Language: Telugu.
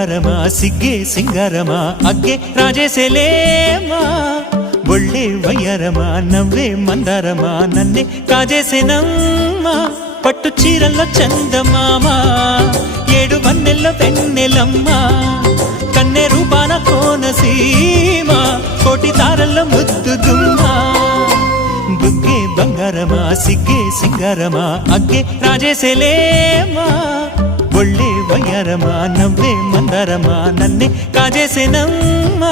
బంగారమా సిగ్గే సింగారమా అగ్గే రాజేసేలేమా ఒళ్ళే వయ్యారమా నవ్వే మందారమా నన్నే కాజేసేనమ్మా పట్టు చీరల్లో చందమామా ఏడు వన్నెల్లో వెన్నెలమ్మా కన్నె రూపాన కోనసీమ కోటి తారల్లో ముద్దుదుమ్మా బుగ్గే బంగారమా సిగ్గే సింగారమా అగ్గే రాజేసేలేమా ఒళ్ళే వయ్యారమా నవ్వే మందారమా నన్నే కాజేసేనమ్మా